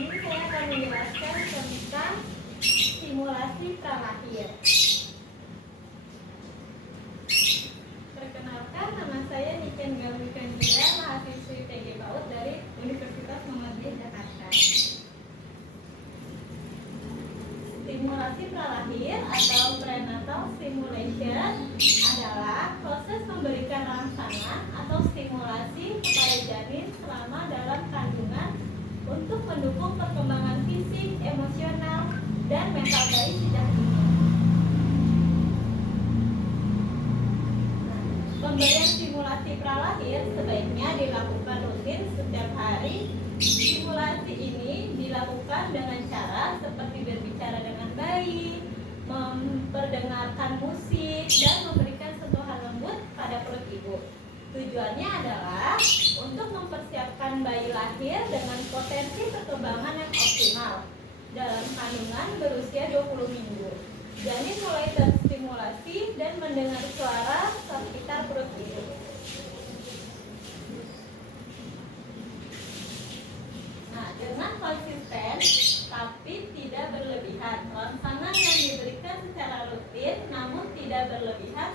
ini saya akan menjelaskan tentang simulasi pralahir. Perkenalkan, nama saya Niken Galuh Kanjira, mahasiswi TG PAUD dari Universitas Muhammadiyah Jakarta. Simulasi pralahir atau prenatal simulation adalah proses memberikan rangsangan atau stimulasi kepada janin selama dalam kandungan untuk mendukung perkembangan fisik, emosional, dan mental bayi sejak dini. Pemberian simulasi pralahir sebaiknya dilakukan rutin setiap hari. Simulasi ini dilakukan dengan cara seperti berbicara dengan bayi, memperdengarkan musik, dan memberikan sentuhan lembut pada perut ibu. Tujuannya adalah untuk mempersiapkan bayi lahir dengan potensi perkembangan yang optimal dalam kandungan berusia 20 minggu. Janin mulai terstimulasi dan mendengar suara sekitar perut ibu. Dengan konsisten tapi tidak berlebihan, rangsangan yang diberikan secara rutin namun tidak berlebihan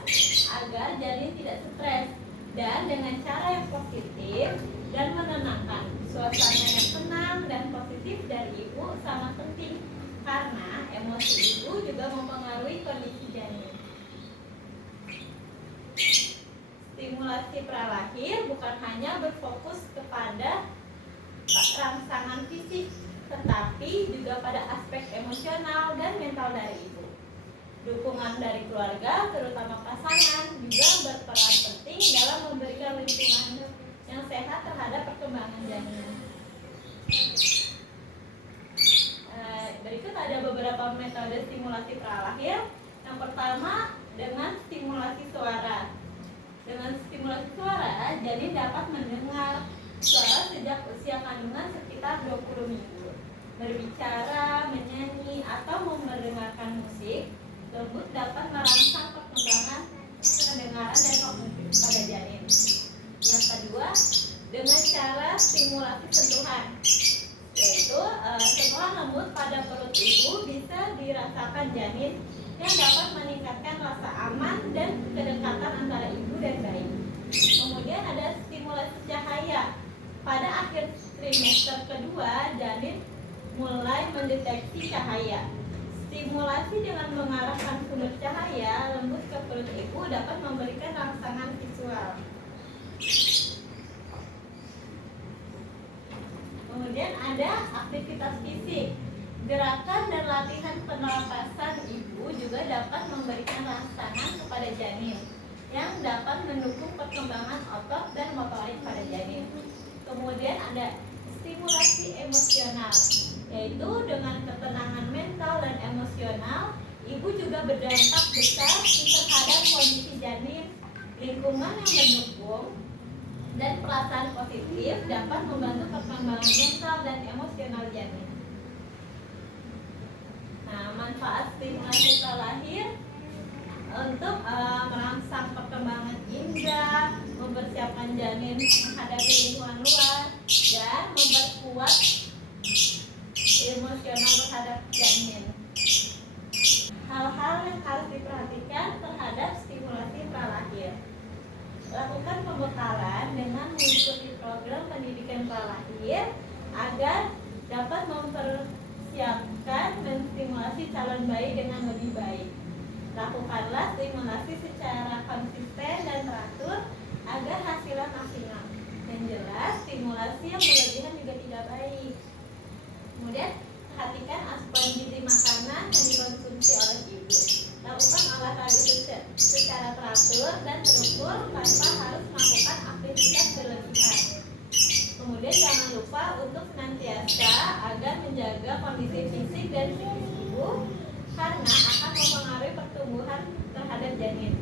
agar janin tidak stres, dan dengan cara yang positif dan menenangkan. Suasana yang tenang dan positif dari ibu sangat penting karena emosi ibu juga mempengaruhi kondisi janin. Stimulasi pralahir bukan hanya berfokus kepada rangsangan fisik, tetapi juga pada aspek emosional dan mental dari ibu. Dukungan dari keluarga, terutama pasangan, juga berperan penting dalam memberikan lingkungan yang sehat terhadap perkembangan janin. Berikut ada beberapa metode stimulasi pralahir. Yang pertama, dengan stimulasi suara. Dengan stimulasi suara, janin dapat mendengar suara sejak usia kandungan sekitar 20 minggu. Berbicara, menyanyi, atau mendengarkan musik lembut dapat merangsang perkembangan pendengaran dan kognitif pada janin. Yang kedua, dengan cara stimulasi sentuhan, yaitu sentuhan lembut pada perut ibu bisa dirasakan janin yang dapat meningkatkan rasa aman dan kedekatan antara ibu dan bayi. Kemudian ada stimulasi cahaya. Pada akhir trimester kedua, janin mulai mendeteksi cahaya. Stimulasi dengan mengarahkan sumber cahaya lembut ke perut ibu dapat memberikan rangsangan visual. Kemudian ada aktivitas fisik. Gerakan dan latihan pernapasan ibu juga dapat memberikan rangsangan kepada janin yang dapat mendukung perkembangan otot dan motorik pada janin. Kemudian ada stimulasi emosional, yaitu dengan ketenangan mental dan emosional, ibu juga berdampak besar terhadap kondisi janin. Lingkungan yang mendukung dan perasaan positif dapat membantu perkembangan mental dan emosional janin. Nah, manfaat stimulasi pralahir untuk merangsang perkembangan indera, mempersiapkan janin menghadapi lingkungan luar, dan memperkuat emosional terhadap janin. Hal-hal yang harus diperhatikan terhadap stimulasi pralahir. Lakukan pembekalan dengan mengikuti program pendidikan pralahir agar dapat mempersiapkan dan stimulasi calon bayi dengan lebih baik. Lakukanlah stimulasi secara konsisten dan teratur agar hasilnya maksimal. Yang jelas, stimulasi yang berlebihan juga tidak baik. Kemudian, perhatikan asupan gizi makanan yang dikonsumsi oleh ibu. Lakukan olahraga secara teratur dan terukur tanpa harus melakukan aktivitas berlebihan. Kemudian, jangan lupa untuk senantiasa agar menjaga kondisi fisik dan psikis ibu karena akan mempengaruhi pertumbuhan terhadap janin.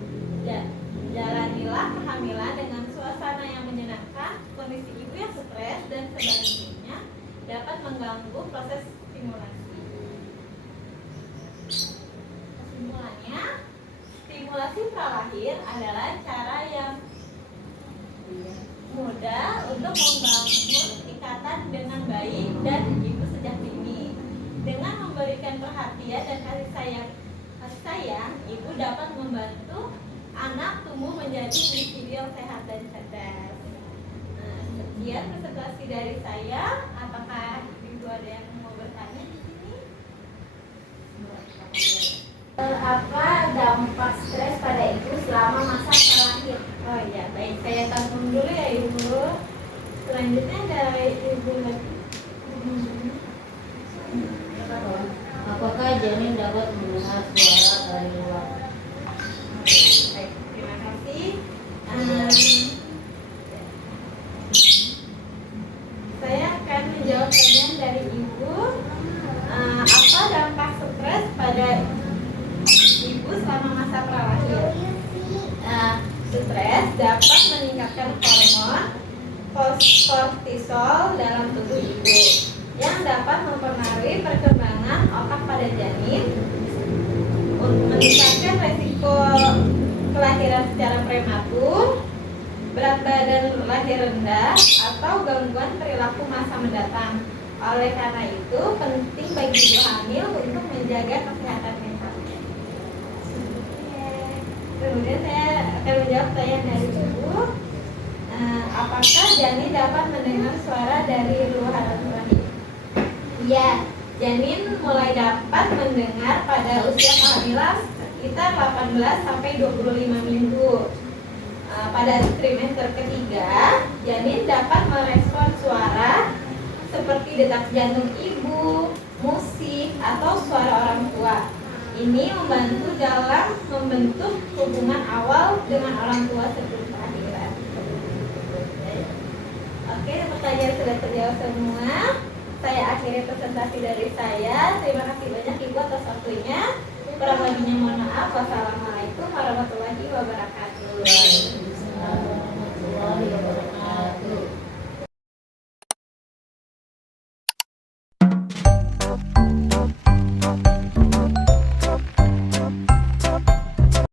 Jalanilah kehamilan dengan suasana yang menyenangkan. Kondisi ibu yang stres dan sebaliknya dapat mengganggu proses stimulasi. Kesimpulannya, stimulasi pralahir adalah cara yang mudah untuk membangun ikatan dengan bayi dan ibu sejak kasih sayang, ibu dapat membantu anak tumbuh menjadi individu yang sehat dan cerdas. Nah, sekian presentasi dari saya. Apakah ibu ada yang mau bertanya di sini? Apa dampak stres pada ibu selama masa pralahir? Oh ya, baik, saya tanggung dulu ya ibu. Selanjutnya dari ibu lagi. Apakah janin dapat mendengar suara dari luar? Baik, terima kasih. Saya akan menjawab pertanyaan dari ibu. Apa dampak stres pada ibu selama masa pralahir? Stres dapat meningkatkan hormon kortisol dalam tubuh ibu yang dapat mempengaruhi perkembangan otak pada janin, meningkatkan resiko kelahiran secara prematur, berat badan lahir rendah, atau gangguan perilaku masa mendatang. Oleh karena itu, penting bagi ibu hamil untuk menjaga kesehatan mentalnya. Kemudian saya akan menjawab pertanyaan dari ibu. Apakah janin dapat mendengar suara dari luar rahim? Ya, janin mulai dapat mendengar pada usia kehamilan sekitar 18 sampai 25 minggu. Pada trimester ketiga, janin dapat merespon suara seperti detak jantung ibu, musik, atau suara orang tua. Ini membantu dalam membentuk hubungan awal dengan orang tua sebelum kelahiran. Oke, pertanyaan sudah terjawab semua. Saya akhiri presentasi dari saya. Terima kasih banyak ibu atas waktunya. Kurang lebihnya mohon maaf. Wassalamualaikum warahmatullahi wabarakatuh.